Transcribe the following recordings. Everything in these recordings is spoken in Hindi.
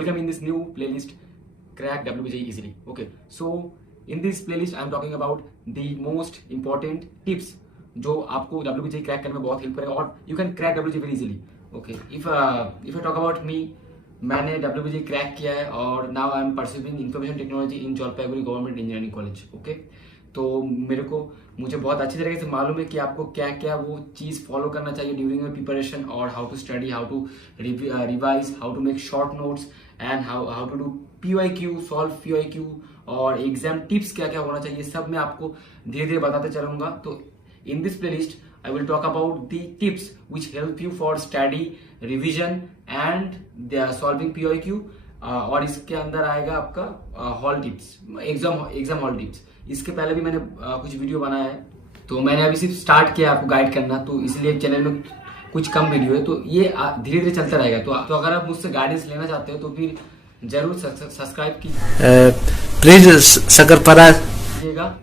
Welcome in this new playlist, Crack WBJ Easily. Okay, so in this playlist I am talking about the most important tips जो आपको WBJ क्रैक करने में बहुत हेल्प करेगा और you can crack WBJ very easily. Okay, if I talk about me, मैंने WBJ क्रैक किया है और now I am pursuing information technology in Jalpaiguri government engineering college. Okay, तो मुझे बहुत अच्छी तरीके से मालूम है कि आपको क्या क्या वो चीज़ फॉलो करना चाहिए ड्यूरिंग योर प्रिपरेशन और how to study, how to revise, how to make short notes and how to do PYQ, solve PYQ और एग्जाम टिप्स क्या क्या होना चाहिए, सब मैं आपको धीरे धीरे बताते चलूंगा. तो in this playlist I will talk about the tips which help you for study, revision and the solving PYQ. और इसके अंदर आएगा आपका hall tips, exam hall tips. इसके पहले भी मैंने कुछ वीडियो बनाया है, तो मैंने अभी सिर्फ स्टार्ट किया आपको गाइड करना, तो इसलिए चैनल में कुछ कम वीडियो है, तो ये धीरे धीरे चलता रहेगा. तो अगर आप मुझसे गाइडेंस लेना चाहते हो तो फिर जरूर सब्सक्राइब कीजिए, प्लीज सकरपरा.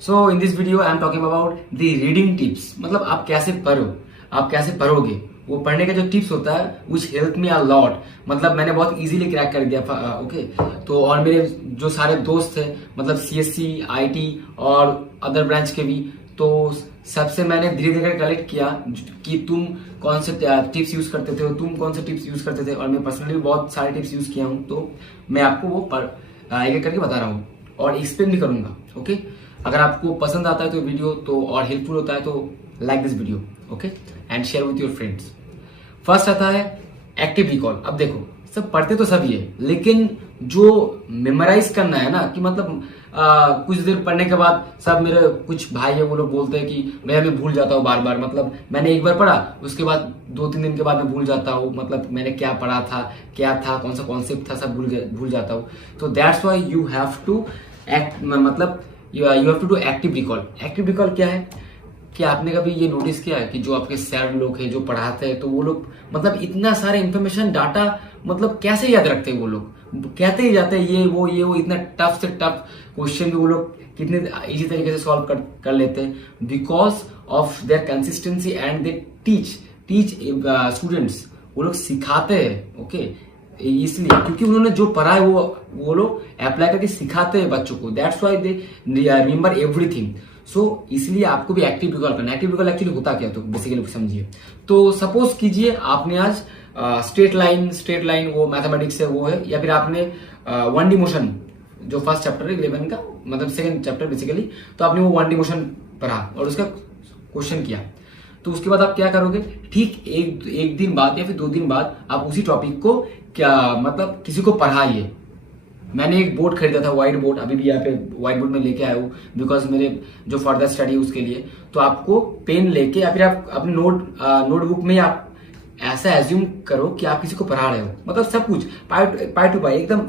So in this video I am talking about the reading tips. मतलब आप कैसे पढ़ोगे, वो पढ़ने का जो टिप्स होता है which help me a lot. मतलब मैंने बहुत इजीली क्रैक कर दिया. ओके, तो और मेरे जो सारे दोस्त थे, मतलब CSC, IT और अदर ब्रांच के भी, तो सबसे मैंने धीरे धीरे कलेक्ट किया कि तुम कौन से टिप्स यूज करते थे, तुम कौन से टिप्स यूज करते थे, और मैं पर्सनली भी बहुत सारे टिप्स यूज किया हूँ. तो मैं आपको वो एक एक करके बता रहा हूँ और एक्सप्लेन भी करूंगा. ओके, अगर आपको पसंद आता है तो वीडियो तो और हेल्पफुल होता है तो like this video. Okay, and share with your friends. First आता है एक्टिव रिकॉल. अब देखो, सब पढ़ते तो सभी है, लेकिन जो मेमोराइज करना है ना, कि मतलब कुछ देर पढ़ने के बाद सब मेरे कुछ भाई है वो लोग बोलते हैं कि मैं भूल जाता हूँ बार बार. मतलब मैंने एक बार पढ़ा, उसके बाद 2-3 दिन के बाद मैं भूल जाता हूँ, मतलब मैंने क्या पढ़ा था, क्या था, कौन सा कॉन्सेप्ट था, सब भूल जाता हूँ. तो that's why you have to act, मतलब you have to do active recall. Active recall क्या है कि आपने कभी ये नोटिस किया है कि जो आपके सर लोग हैं जो पढ़ाते हैं, तो वो लोग मतलब इतना सारे इंफॉर्मेशन डाटा मतलब कैसे याद रखते हैं. वो लोग कहते ही जाते हैं ये वो इतना टफ से टफ क्वेश्चन भी वो लोग कितने इजी तरीके से सॉल्व कर लेते हैं, because of their consistency and they teach students. वो लोग सिखाते हैं. ओके, इसलिए क्योंकि उन्होंने जो पढ़ा है वो लोग अप्लाई करके सिखाते हैं बच्चों को. That's why they remember everything. So इसलिए आपको भी एक्टिव रिकॉल करना. एक्टिव रिकॉल एक्चुअली होता क्या, तो बेसिकली समझिए. तो सपोज कीजिए आपने आज स्ट्रेट लाइन वो मैथमेटिक्स है वो है, या फिर आपने 1D मोशन जो फर्स्ट चैप्टर है 11 का, मतलब सेकंड चैप्टर बेसिकली, तो आपने वो 1D मोशन पढ़ा और उसका क्वेश्चन किया. तो उसके बाद आप क्या करोगे, ठीक एक दिन बाद या फिर 2 दिन बाद आप उसी टॉपिक को क्या मतलब किसी को पढ़ाइए. मैंने एक बोर्ड खरीदा था, व्हाइट बोर्ड, अभी भी यहाँ पे व्हाइट बोर्ड में लेके आया हूँ बिकॉज मेरे जो फर्दर स्टडी है उसके लिए. तो आपको पेन लेके या फिर आप अपने नोटबुक में आप ऐसा एज्यूम करो कि आप किसी को पढ़ा रहे हो, मतलब सब कुछ पाई टू पाई, एकदम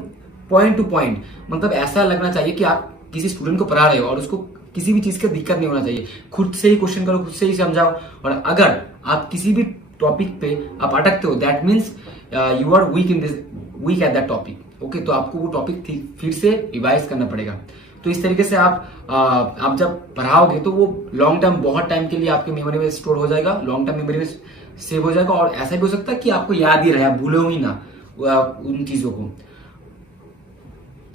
पॉइंट टू पॉइंट. मतलब ऐसा लगना चाहिए कि आप किसी स्टूडेंट को पढ़ा रहे हो और उसको किसी भी चीज का दिक्कत नहीं होना चाहिए. खुद से ही क्वेश्चन करो, खुद से ही समझाओ. और अगर आप किसी भी टॉपिक पे आप अटकते हो, that means you are weak at that topic. Okay, तो आपको वो टॉपिक फिर से रिवाइज करना पड़ेगा. तो इस तरीके से आप जब पढ़ाओगे तो वो लॉन्ग टर्म, बहुत टाइम के लिए आपके मेमोरी में स्टोर हो जाएगा, लॉन्ग टर्म मेमोरी में सेव हो जाएगा. और ऐसा भी हो सकता है कि आपको याद ही रहे, आप भूलो ही ना उन चीजों को.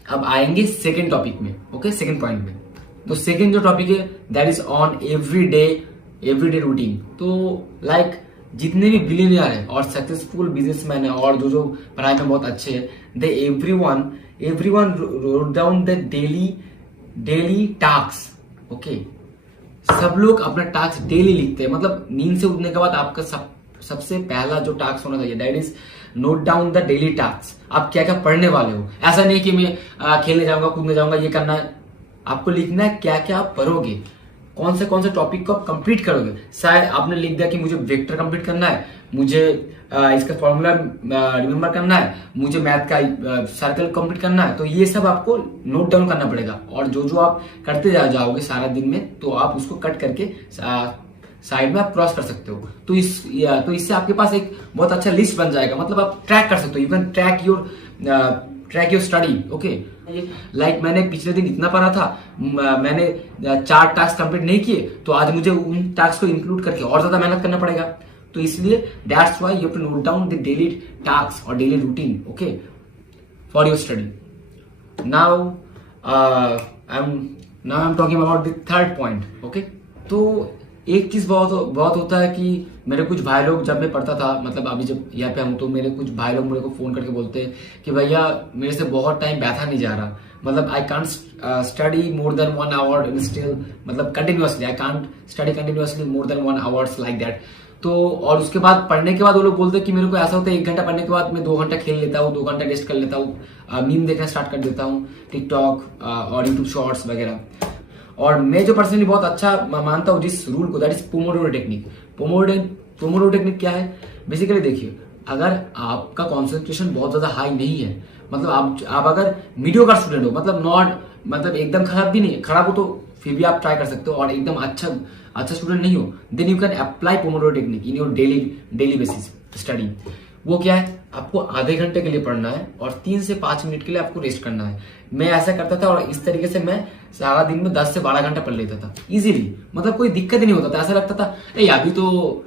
अब आएंगे सेकेंड टॉपिक में. ओके, सेकेंड पॉइंट में. तो सेकेंड जो टॉपिक है that is on everyday routine. तो लाइक जितने भी बिलियनियर है और सक्सेसफुल बिजनेसमैन है और जो पढ़ाई में बहुत अच्छे हैं, they everyone wrote down the daily task. Okay, सब लोग अपना टास्क डेली लिखते हैं. मतलब नींद से उठने के बाद आपका सबसे पहला जो टास्क होना चाहिए that is note down the daily task. आप क्या क्या पढ़ने वाले हो. ऐसा नहीं कि मैं खेलने जाऊंगा, कूदने जाऊंगा, ये करना है. आपको लिखना है क्या क्या आप पढ़ोगे, कौन से टॉपिक को आप कंप्लीट करोगे. शायद आपने लिख दिया कि मुझे वेक्टर कंप्लीट करना है, मुझे इसका फॉर्मूला रिमेम्बर करना है, मुझे मैथ का सर्कल कंप्लीट करना है. तो ये सब आपको नोट डाउन करना पड़ेगा. और जो आप करते जाओगे सारा दिन में, तो आप उसको कट करके साइड में आप क्रॉस कर सकते हो. तो इससे आपके पास एक बहुत अच्छा लिस्ट बन जाएगा. मतलब आप ट्रैक कर सकते हो, you can track your study. Okay, like मैंने पिछले दिन इतना पढ़ा था, मैंने 4 टास्क कंप्लीट नहीं किए, तो आज मुझे उन टास्क को इंक्लूड करके और ज्यादा मेहनत करना पड़ेगा. तो इसलिए that's why you have to note down the daily task और daily routine. Okay, for your study. Now I'm talking about the third point. Okay, तो एक चीज बहुत होता है कि मेरे कुछ भाई लोग, जब मैं पढ़ता था, मतलब अभी जब यहाँ पे हूँ, तो मेरे कुछ भाई लोग मेरे को फोन करके बोलते हैं कि भैया मेरे से बहुत टाइम बैठा नहीं जा रहा, मतलब I can't study more than 1 hour still, मतलब continuously I can't study continuously more than 1 hours like that. तो और उसके बाद पढ़ने के बाद वो लोग बोलते हैं कि मेरे को ऐसा होता है 1 घंटा पढ़ने के बाद मैं 2 घंटा खेल लेता हूँ, 2 घंटा रेस्ट कर लेता हूँ, मीम देखना स्टार्ट कर देता हूँ, टिकटॉक और यूट्यूब शॉर्ट्स वगैरह। और मैं जो पर्सनली बहुत अच्छा मानता हूँ जिस रूल को, that is Pomodoro technique. Pomodoro technique क्या है? बेसिकली देखिए, अगर आपका कॉन्सेंट्रेशन बहुत ज्यादा हाई नहीं है, मतलब आप अगर मीडियोकर स्टूडेंट हो, मतलब एकदम खराब भी नहीं, खराब हो तो फिर भी आप ट्राई कर सकते हो, और एकदम अच्छा स्टूडेंट नहीं हो, then you can apply pomodoro technique in your daily basis study. वो क्या है? आपको आधे घंटे के लिए पढ़ना है और 3 से 5 मिनट के लिए आपको रेस्ट करना है। मैं ऐसा करता था और इस तरीके से मैं सारा दिन में 10 से 12 घंटा पढ़ लेता था इजीली, मतलब कोई दिक्कत ही नहीं होता था। ऐसा लगता था अभी तो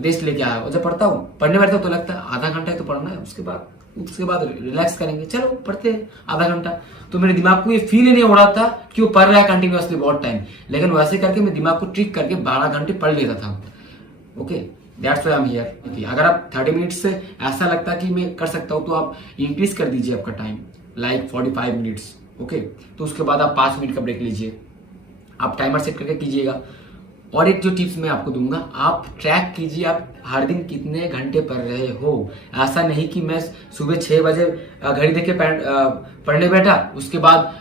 रेस्ट लेके आया, और जब पढ़ता हूँ, पढ़ने बैठता हूँ तो लगता है आधा घंटा ही तो पढ़ना है, उसके बाद रिलैक्स करेंगे, चलो पढ़ते हैं आधा घंटा। तो मेरे दिमाग को ये फील ही नहीं हो रहा था कि वो पढ़ रहा है कंटिन्यूअसली बहुत टाइम, लेकिन वैसे करके मैं दिमाग को ट्रिक करके 12 घंटे पढ़ लेता था। Okay, that's why I am here. अगर आप 30 मिनट से ऐसा लगता है कि मैं कर सकता हूँ, तो आप इंक्रीज कर दीजिए आपका टाइम, लाइक 45 मिनट्स। ओके, तो उसके बाद आप 5 मिनट का ब्रेक लीजिए, आप टाइमर सेट करके कीजिएगा। और एक जो टिप्स मैं आपको दूंगा, आप ट्रैक कीजिए आप हर दिन कितने घंटे पढ़ रहे हो। ऐसा नहीं कि मैं सुबह 6 बजे घड़ी देख के पढ़ने बैठा, उसके बाद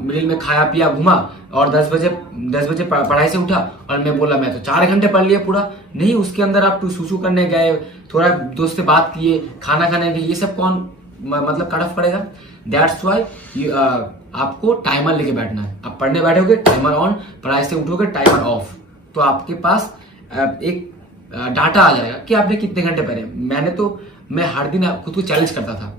मिडिल में खाया पिया घुमा, और 10 बजे पढ़ाई से उठा और मैं बोला मैं तो 4 घंटे पढ़ लिया पूरा। नहीं, उसके अंदर आप सुसु करने गए, थोड़ा दोस्त से बात किए, खाना खाने गए, ये सब कौन मतलब कट ऑफ करेगा? दैट्स वाई आपको टाइमर लेके बैठना है। आप पढ़ने बैठोगे, टाइमर ऑन, पढ़ाई से उठोगे, टाइमर ऑफ, तो आपके पास एक डाटा आ जाएगा कि आपने कितने घंटे पढ़े। मैं हर दिन खुद को चैलेंज करता था।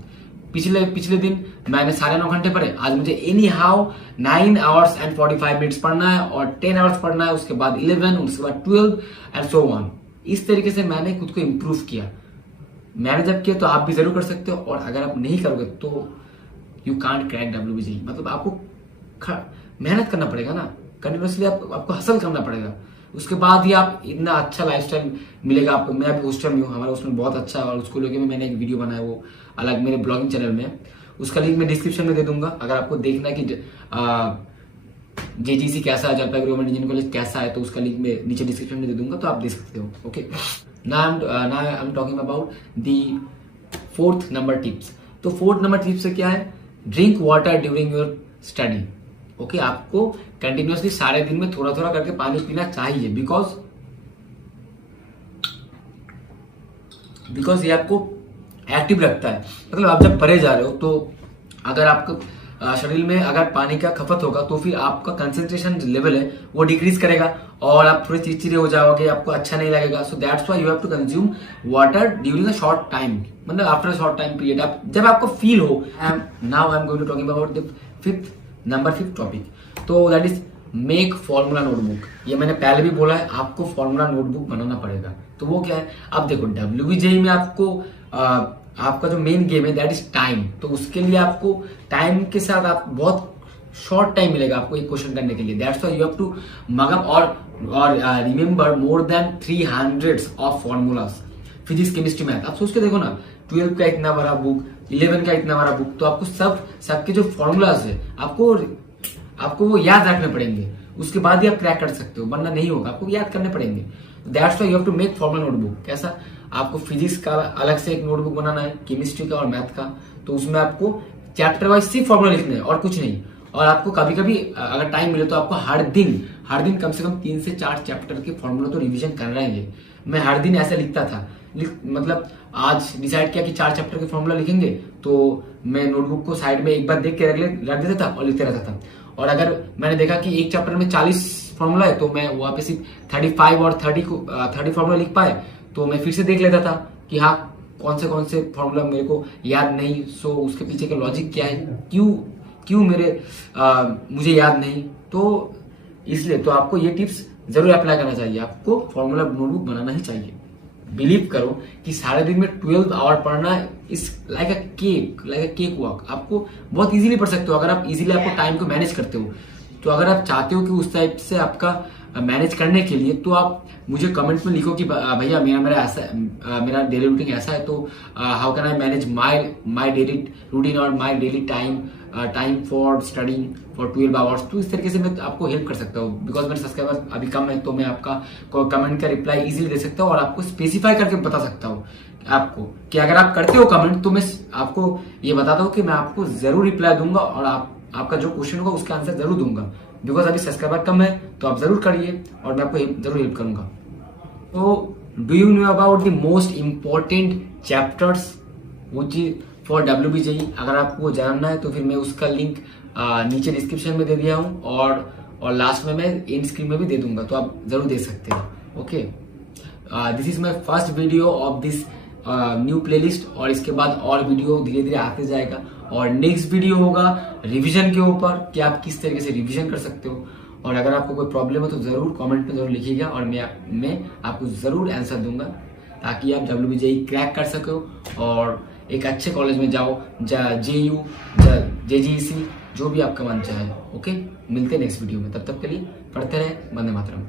पिछले दिन मैंने 9.5 घंटे पढ़े, आज मुझे any how 9 hours and 45 minutes पढ़ना है, और 10 आवर्स पढ़ना है, उसके बाद 11, उसके बाद 12 एंड सो ऑन। इस तरीके से मैंने खुद को इम्प्रूव किया। मैंने जब किया तो आप भी जरूर कर सकते हो, और अगर आप नहीं करोगे तो यू कांट क्रैक WBGE। मतलब आपको मेहनत करना पड़ेगा ना, कंटिन्यूसली आपको हसल करना पड़ेगा, उसके बाद ही आप इतना अच्छा लाइफस्टाइल मिलेगा आपको। मैं अभी हॉस्टल में हूँ, हमारा हॉस्टल बहुत अच्छा है, और उसको लेके मैंने एक वीडियो बनाया, वो अलग मेरे ब्लॉगिंग चैनल में, उसका लिंक मैं डिस्क्रिप्शन में दे दूंगा। अगर आपको देखना है कि JGC कैसा है, जलपाईगुड़ी गवर्नमेंट इंजीनियरिंग कॉलेज कैसा है, तो उसका लिंक मैं नीचे डिस्क्रिप्शन में दे दूंगा, तो आप देख सकते हो। Okay, now I am talking about the 4th number tips. तो 4th नंबर टिप्स क्या है? Drink water during your study. Okay, आपको कंटिन्यूअसली सारे दिन में थोड़ा थोड़ा करके पानी पीना चाहिए, बिकॉज ये आपको एक्टिव रखता है। मतलब आप जब पढ़े जा रहे हो, तो अगर आपको शरीर में अगर पानी का खपत होगा, तो फिर आपका कंसंट्रेशन लेवल है वो डिक्रीज करेगा, और आप थोड़े चिड़चिड़े हो जाओगे, आपको अच्छा नहीं लगेगा। So that's why you have to consume water during a short time, मतलब after a short time period, जब आपको फील हो। Now I am going to talking about the 5th topic, तो that is make formula notebook. ये मैंने पहले भी बोला है, आपको फॉर्मूला नोटबुक बनाना पड़ेगा। तो वो क्या है? अब देखो, WBGE में आपका जो मेन गेम है दैट इज टाइम। तो उसके लिए आपको टाइम के साथ आप बहुत शॉर्ट टाइम मिलेगा आपको एक क्वेश्चन करने के लिए। That's why you have to mug up और remember more than 300 of formulas, physics, chemistry, math. आप सोच के देखो ना, 12 का इतना बड़ा बुक, 11 का इतना बड़ा बुक, तो आपको सबके जो फॉर्मूलाज है आपको वो याद रखने पड़ेंगे, उसके बाद ही आप क्रैक कर सकते हो, वरना नहीं होगा, आपको याद करने पड़ेंगे। That's why you have to make formula notebook. कैसा? आपको फिजिक्स का अलग से एक नोटबुक बनाना है, केमिस्ट्री का और मैथ का, तो उसमें आपको चैप्टर वाइज सिर्फ फॉर्मूला लिखना है और कुछ नहीं। और आपको कभी कभी अगर टाइम मिले तो आपको हर दिन कम से कम 3 से 4 चैप्टर के फॉर्मूला तो रिवीजन करना ही है। मैं हर दिन ऐसा लिखता था, मतलब आज डिसाइड किया कि 4 चैप्टर के फॉर्मूला लिखेंगे, तो मैं नोटबुक को साइड में एक बार देख के रख देता था और लिखते रहता था। और अगर मैंने देखा कि एक चैप्टर में 40 फॉर्मूला है, तो मैं वहां पे सिर्फ 35 और 30 फॉर्मूला लिख पाए, तो मैं फिर से देख लेता था कि हाँ कौन से फॉर्मूला मेरे को याद नहीं, सो उसके पीछे का लॉजिक क्या है, क्यों मुझे याद नहीं। तो इसलिए तो आपको ये टिप्स जरूर अप्लाई करना चाहिए, आपको फॉर्मूला नोटबुक बनाना ही चाहिए। बिलीव करो कि सारे दिन में 12 आवर पढ़ना इस लाइक अ केक वॉक। आपको बहुत इजीली पढ़ सकते हो अगर आप इजीली आपको टाइम को मैनेज करते हो। तो अगर आप चाहते हो कि उस टाइप से आपका मैनेज करने के लिए, तो आप मुझे कमेंट में लिखो कि भैया मेरा डेली रूटीन ऐसा है, तो how can I manage my daily routine और my daily time for studying for 12 hours. तो इस तरीके से मैं आपको हेल्प कर सकता हूँ। बिकॉज मेरे सब्सक्राइबर अभी कम है, तो मैं आपका कमेंट का रिप्लाई इजीली दे सकता हूँ और आपको स्पेसिफाई करके बता सकता हूँ आपको कि अगर आप करते हो कमेंट, तो मैं आपको ये बताता हूँ कि मैं आपको जरूर रिप्लाई दूंगा और आपका जो क्वेश्चन होगा उसका आंसर जरूर दूंगा। बिकॉज अभी सब्सक्राइबर कम है, तो आप जरूर करिए और मैं आपको जरूर हेल्प करूंगा। तो do you know about the most important chapters which for WBJE? अगर आपको जानना है तो फिर मैं उसका लिंक नीचे डिस्क्रिप्शन में दे दिया हूँ और लास्ट में मैं एंड स्क्रीन में भी दे दूंगा, तो आप जरूर देख सकते हैं। Okay, this is my first video of this new playlist, और इसके बाद और वीडियो धीरे धीरे आते जाएगा। और नेक्स्ट वीडियो होगा रिवीजन के ऊपर कि आप किस तरीके से रिवीजन कर सकते हो। और अगर आपको कोई प्रॉब्लम है तो जरूर कमेंट में जरूर लिखिएगा और मैं आपको जरूर आंसर दूंगा, ताकि आप WBJE क्रैक कर सको और एक अच्छे कॉलेज में जाओ, JU JGEC जो भी आपका मन चाहे। ओके, मिलते हैं नेक्स्ट वीडियो में। तब तक के लिए पढ़ते रहे। वंदे मातरम।